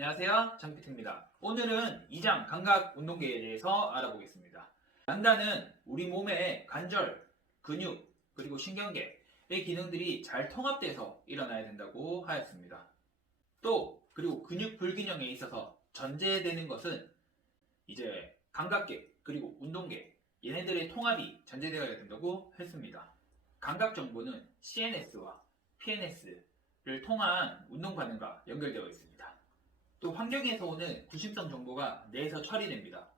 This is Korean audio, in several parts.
안녕하세요. 장피트입니다. 오늘은 이장 감각 운동계에 대해서 알아보겠습니다. 난다는 우리 몸의 관절, 근육, 그리고 신경계의 기능들이 잘 통합돼서 일어나야 된다고 하였습니다. 그리고 근육 불균형에 있어서 전제되는 것은 이제 감각계, 그리고 운동계, 얘네들의 통합이 전제되어야 된다고 했습니다. 감각 정보는 CNS와 PNS를 통한 운동 반응과 연결되어 있습니다. 또 환경에서 오는 구심성 정보가 뇌에서 처리됩니다.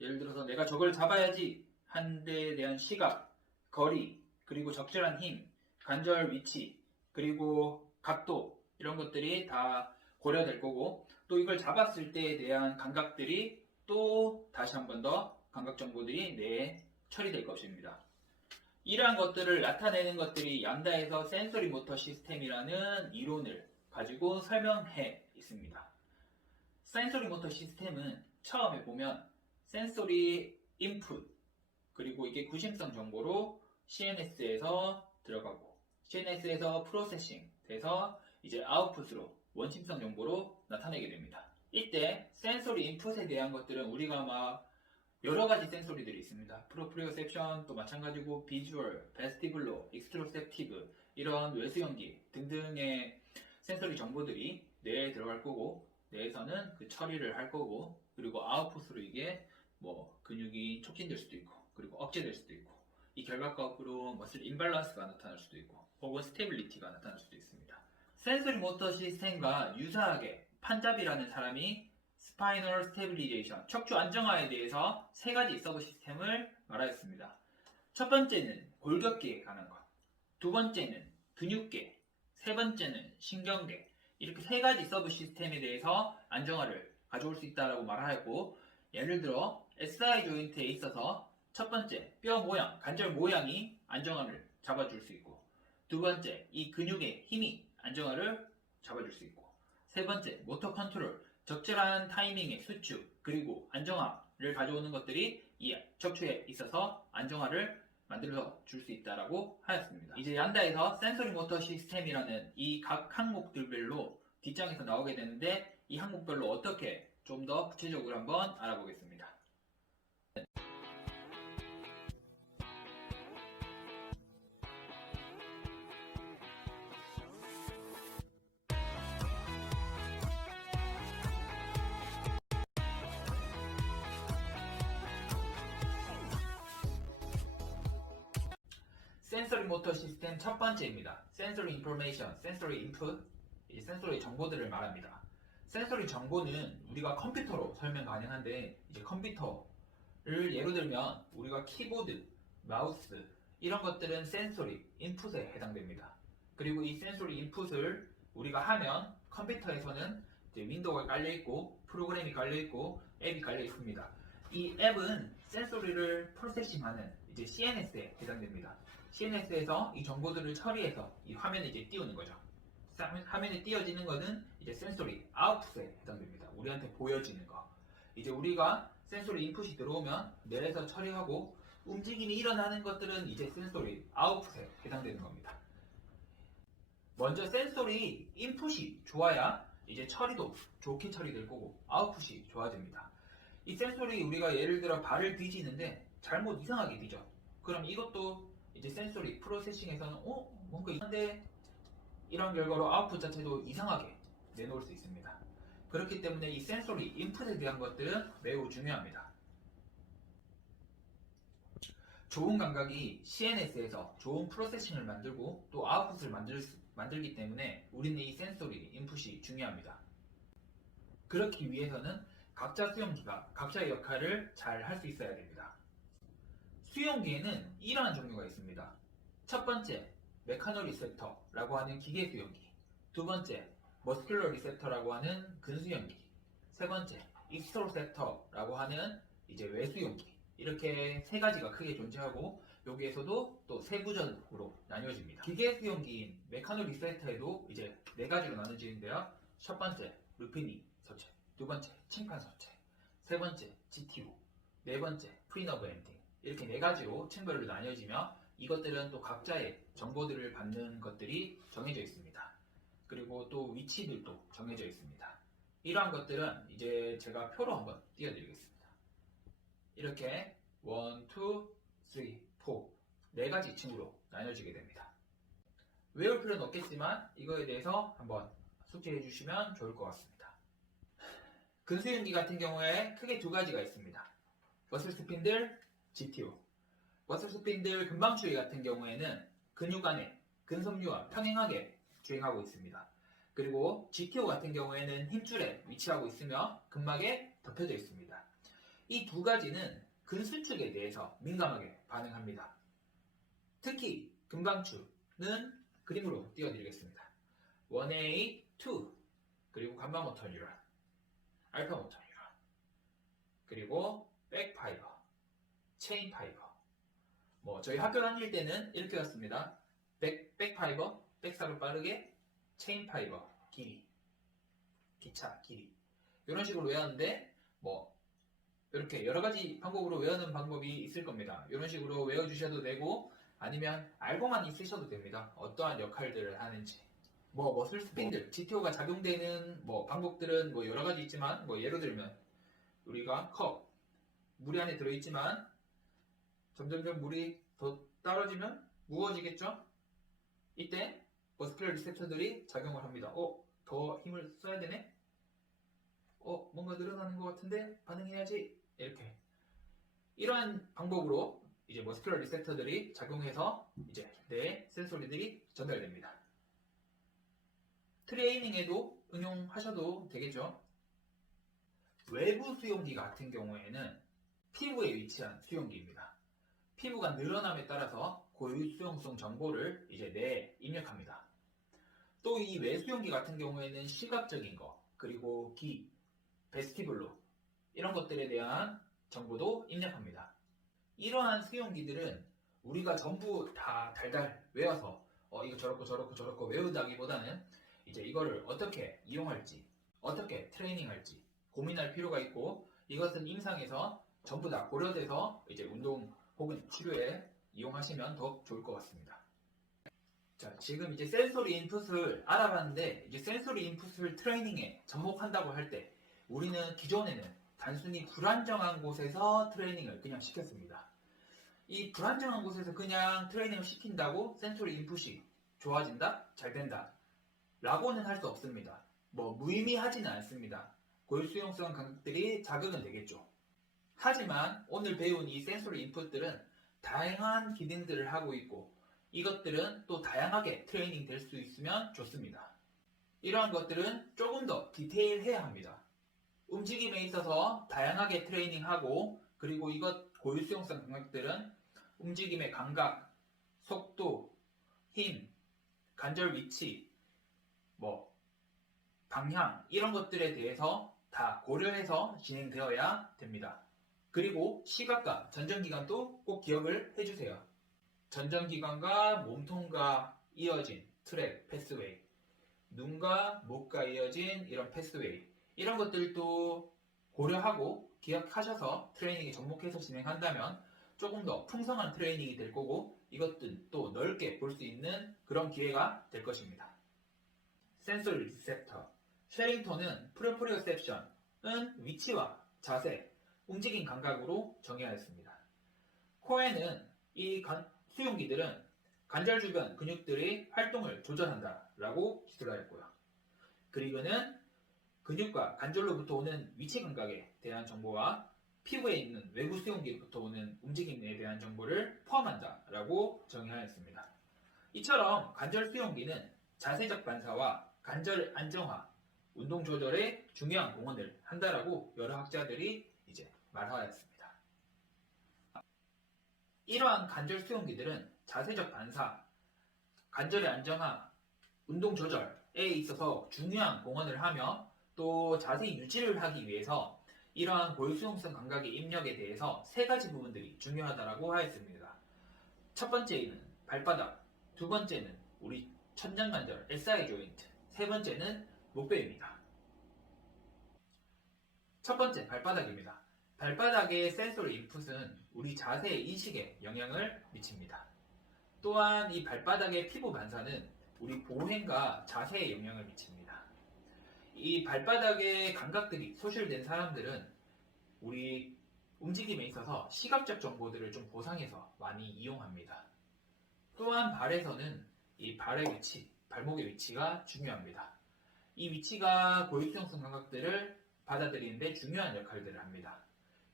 예를 들어서 내가 저걸 잡아야지 한 데에 대한 시각, 거리, 그리고 적절한 힘, 관절 위치, 그리고 각도 이런 것들이 다 고려될 거고, 또 이걸 잡았을 때에 대한 감각들이 또 다시 한 번 더 감각 정보들이 뇌에 처리될 것입니다. 이러한 것들을 나타내는 것들이 얀다에서 센서리 모터 시스템이라는 이론을 가지고 설명해 있습니다. 센서리 모터 시스템은 처음에 보면 센서리 인풋, 그리고 이게 구심성 정보로 CNS에서 들어가고 CNS에서 프로세싱 돼서 이제 아웃풋으로 원심성 정보로 나타내게 됩니다. 이때 센서리 인풋에 대한 것들은 우리가 막 여러 가지 센서리들이 있습니다. 프로프리오셉션, 또 마찬가지고 비주얼, 베스티블로, 익스트로셉티브 이런 외수연기 등등의 센서리 정보들이 뇌에 들어갈 거고, 뇌에서는 그 처리를 할 거고, 그리고 아웃풋으로 이게 뭐 근육이 촉진될 수도 있고, 그리고 억제될 수도 있고, 이 결과값으로 머슬 임밸런스가 나타날 수도 있고, 혹은 스테빌리티가 나타날 수도 있습니다. 센서리 모터 시스템과 유사하게 판잡이라는 사람이 스파이널 스테빌리제이션, 척추 안정화에 대해서 세 가지 서브 시스템을 말하였습니다. 첫 번째는 골격계에 관한 것, 두 번째는 근육계, 세 번째는 신경계, 이렇게 세 가지 서브 시스템에 대해서 안정화를 가져올 수 있다고 말하였고, 예를 들어 SI 조인트에 있어서 첫 번째 뼈 모양, 관절 모양이 안정화를 잡아줄 수 있고, 두 번째 이 근육의 힘이 안정화를 잡아줄 수 있고, 세 번째 모터 컨트롤, 적절한 타이밍의 수축, 그리고 안정화를 가져오는 것들이 이 척추에 있어서 안정화를 만들어 줄 수 있다고 하였습니다. 이제 얀다에서 센서리 모터 시스템이라는 이 각 항목들별로 뒷장에서 나오게 되는데, 이 항목별로 어떻게 좀 더 구체적으로 한번 알아보겠습니다. 센서리 모터 시스템 첫 번째입니다. 센서리 인포메이션, 센서리 인풋, 이 센서리 정보들을 말합니다. 센서리 정보는 우리가 컴퓨터로 설명 가능한데, 이제 컴퓨터를 예로 들면 우리가 키보드, 마우스 이런 것들은 센서리 인풋에 해당됩니다. 그리고 이 센서리 인풋을 우리가 하면 컴퓨터에서는 이제 윈도우가 깔려 있고, 프로그램이 깔려 있고, 앱이 깔려 있습니다. 이 앱은 센서리를 프로세싱하는 이제 CNS에 해당됩니다. CNS에서 이 정보들을 처리해서 이 화면에 이제 띄우는 거죠. 화면에 띄어지는 거는 이제 센소리 아웃풋에 해당됩니다. 우리한테 보여지는 거. 이제 우리가 센소리 인풋이 들어오면 뇌에서 처리하고 움직임이 일어나는 것들은 이제 센소리 아웃풋에 해당되는 겁니다. 먼저 센소리 인풋이 좋아야 이제 처리도 좋게 처리될 거고, 아웃풋이 좋아집니다. 이 센소리 우리가 예를 들어 발을 뒤지는데 잘못 이상하게 뒤져. 그럼 이것도 이제 센소리 프로세싱에서는 뭔가 이상한데, 이런 결과로 아웃풋 자체도 이상하게 내놓을 수 있습니다. 그렇기 때문에 이 센소리 인풋에 대한 것들은 매우 중요합니다. 좋은 감각이 CNS에서 좋은 프로세싱을 만들고 또 아웃풋을 만들기 때문에 우리는 이 센소리 인풋이 중요합니다. 그렇기 위해서는 각자 수용기가 각자의 역할을 잘 할 수 있어야 됩니다. 수용기에는 이러한 종류가 있습니다. 첫 번째, 메카노 리셉터라고 하는 기계 수용기, 두 번째, 머스큘러 리셉터라고 하는 근수용기, 세 번째, 익스트로셉터라고 하는 이제 외수용기, 이렇게 세 가지가 크게 존재하고, 여기에서도 또 세부적으로 나뉘어집니다. 기계 수용기인 메카노 리셉터에도 이제 네 가지로 나눠지는데요. 첫 번째, 루피니 서체, 두 번째, 침판 서체, 세 번째, GTO, 네 번째, 프리너브 엔딩, 이렇게 네 가지로 층별로 나뉘어지며, 이것들은 또 각자의 정보들을 받는 것들이 정해져 있습니다. 그리고 또 위치들도 정해져 있습니다. 이러한 것들은 이제 제가 표로 한번 띄워드리겠습니다. 이렇게 1, 2, 3, 4 네 가지 층으로 나눠지게 됩니다. 외울 필요는 없겠지만 이거에 대해서 한번 숙지해 주시면 좋을 것 같습니다. 근수용기 같은 경우에 크게 두 가지가 있습니다. 머슬 스핀들, GTO. 머슬 스핀들 근방추위 같은 경우에는 근육 안에 근섬유와 평행하게 주행하고 있습니다. 그리고 GTO 같은 경우에는 힘줄에 위치하고 있으며 근막에 덮여져 있습니다. 이 두 가지는 근수축에 대해서 민감하게 반응합니다. 특히 근방추는 그림으로 띄워드리겠습니다. 1A, 2 그리고 감마 모터 뉴런, 알파 모터 뉴런, 그리고 백 파이버, 체인 파이버. 저희 학교 다닐 때는 이렇게 했습니다. 백 파이버, 백사로 빠르게, 체인 파이버, 길이, 기차, 길이. 이런 식으로 외웠는데, 이렇게 여러 가지 방법으로 외우는 방법이 있을 겁니다. 이런 식으로 외워주셔도 되고, 아니면 알고만 있으셔도 됩니다. 어떠한 역할들을 하는지. 머슬 스핀들, GTO가 작용되는 방법들은 여러 가지 있지만, 예를 들면, 우리가 컵, 물이 안에 들어있지만, 점점점 물이 더 떨어지면 무거워지겠죠? 이때 머스큘러 리셉터들이 작용을 합니다. 더 힘을 써야 되네? 뭔가 늘어나는 것 같은데 반응해야지. 이렇게 이러한 방법으로 이제 머스큘러 리셉터들이 작용해서 이제 뇌 센소리들이 전달됩니다. 트레이닝에도 응용하셔도 되겠죠? 외부 수용기 같은 경우에는 피부에 위치한 수용기입니다. 피부가 늘어남에 따라서 고유 수용성 정보를 이제 뇌에 입력합니다. 또 이 외수용기 같은 경우에는 시각적인 거, 그리고 귀, 베스티블로 이런 것들에 대한 정보도 입력합니다. 이러한 수용기들은 우리가 전부 다 달달 외워서 이거 저렇고 외우다기보다는 이제 이거를 어떻게 이용할지, 어떻게 트레이닝할지 고민할 필요가 있고, 이것은 임상에서 전부 다 고려돼서 이제 운동 혹은 치료에 이용하시면 더 좋을 것 같습니다. 자, 지금 이제 센소리 인풋을 알아봤는데, 이제 센소리 인풋을 트레이닝에 접목한다고 할 때 우리는 기존에는 단순히 불안정한 곳에서 트레이닝을 그냥 시켰습니다. 이 불안정한 곳에서 그냥 트레이닝을 시킨다고 센소리 인풋이 좋아진다? 잘 된다? 라고는 할 수 없습니다. 무의미하지는 않습니다. 고유수용성 감각들이 자극은 되겠죠. 하지만 오늘 배운 이 센소리 인풋들은 다양한 기능들을 하고 있고, 이것들은 또 다양하게 트레이닝 될 수 있으면 좋습니다. 이러한 것들은 조금 더 디테일해야 합니다. 움직임에 있어서 다양하게 트레이닝하고, 그리고 이것 고유수용성 감각들은 움직임의 감각, 속도, 힘, 관절 위치, 방향 이런 것들에 대해서 다 고려해서 진행되어야 됩니다. 그리고 시각과 전정기관도 꼭 기억을 해주세요. 전정기관과 몸통과 이어진 트랙, 패스웨이, 눈과 목과 이어진 이런 패스웨이, 이런 것들도 고려하고 기억하셔서 트레이닝에 접목해서 진행한다면 조금 더 풍성한 트레이닝이 될 거고, 이것들 또 넓게 볼 수 있는 그런 기회가 될 것입니다. 센소리 리셉터, 쉐링턴은 프로프리오셉션은 위치와 자세, 움직임 감각으로 정의하였습니다. 코에는 이 수용기들은 관절 주변 근육들의 활동을 조절한다라고 기술하였고요. 그리그는 근육과 관절로부터 오는 위치 감각에 대한 정보와 피부에 있는 외부 수용기로부터 오는 움직임에 대한 정보를 포함한다라고 정의하였습니다. 이처럼 관절 수용기는 자세적 반사와 관절 안정화, 운동 조절에 중요한 공헌을 한다라고 여러 학자들이 이제 말하였습니다. 이러한 관절 수용기들은 자세적 반사, 관절의 안정화, 운동 조절에 있어서 중요한 공헌을 하며, 또 자세 유지를 하기 위해서 이러한 고유수용성 감각의 입력에 대해서 세 가지 부분들이 중요하다고 하였습니다. 첫 번째는 발바닥, 두 번째는 우리 천장관절 SI 조인트, 세 번째는 목뼈입니다. 첫 번째 발바닥입니다. 발바닥의 센소리 인풋은 우리 자세 인식에 영향을 미칩니다. 또한 이 발바닥의 피부 반사는 우리 보행과 자세에 영향을 미칩니다. 이 발바닥의 감각들이 소실된 사람들은 우리 움직임에 있어서 시각적 정보들을 좀 보상해서 많이 이용합니다. 또한 발에서는 이 발의 위치, 발목의 위치가 중요합니다. 이 위치가 고유수용성 감각들을 받아들이는데 중요한 역할들을 합니다.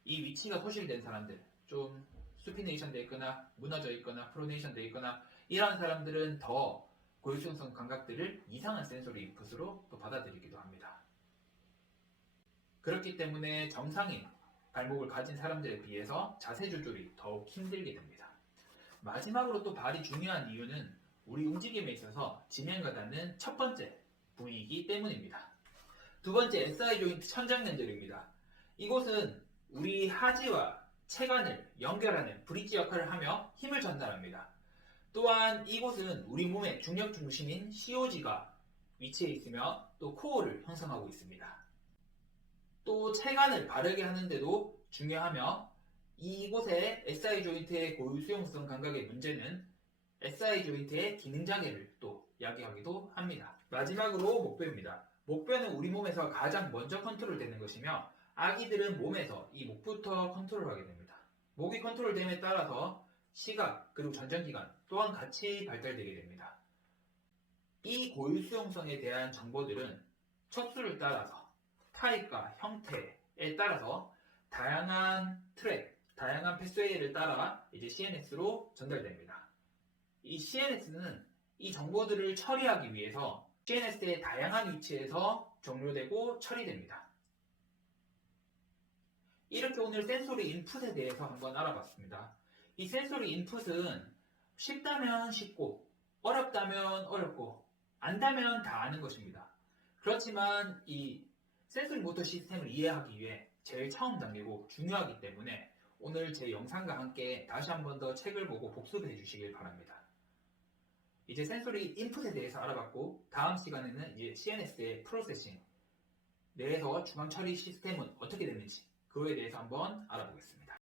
이 위치가 소실된 사람들, 좀 수피네이션 돼 있거나 무너져 있거나 프로네이션 돼 있거나 이런 사람들은 더 고유수용성 감각들을 이상한 센소리 인풋으로 또 받아들이기도 합니다. 그렇기 때문에 정상인 발목을 가진 사람들에 비해서 자세 조절이 더욱 힘들게 됩니다. 마지막으로 또 발이 중요한 이유는 우리 움직임에 있어서 지면과 닿는 첫 번째 부위이기 때문입니다. 두 번째, SI 조인트 천장연결입니다. 이곳은 우리 하지와 체관을 연결하는 브릿지 역할을 하며 힘을 전달합니다. 또한 이곳은 우리 몸의 중력 중심인 COG가 위치해 있으며 또 코어를 형성하고 있습니다. 또 체관을 바르게 하는데도 중요하며 이곳의 SI 조인트의 고유 수용성 감각의 문제는 SI 조인트의 기능 장애를 또 야기하기도 합니다. 마지막으로 목뼈입니다. 목뼈는 우리 몸에서 가장 먼저 컨트롤되는 것이며 아기들은 몸에서 이 목부터 컨트롤하게 됩니다. 목이 컨트롤됨에 따라서 시각 그리고 전정기관 또한 같이 발달되게 됩니다. 이 고유 수용성에 대한 정보들은 척수를 따라서 타입과 형태에 따라서 다양한 트랙, 다양한 패스웨이를 따라 이제 CNS로 전달됩니다. 이 CNS는 이 정보들을 처리하기 위해서 CNS의 다양한 위치에서 종료되고 처리됩니다. 이렇게 오늘 센소리 인풋에 대해서 한번 알아봤습니다. 이 센소리 인풋은 쉽다면 쉽고 어렵다면 어렵고 안다면 다 아는 것입니다. 그렇지만 이 센소리 모터 시스템을 이해하기 위해 제일 처음 단계고 중요하기 때문에 오늘 제 영상과 함께 다시 한 번 더 책을 보고 복습해 주시길 바랍니다. 이제 센소리 인풋에 대해서 알아봤고 다음 시간에는 이제 CNS의 프로세싱 내에서 중앙 처리 시스템은 어떻게 되는지 그거에 대해서 한번 알아보겠습니다.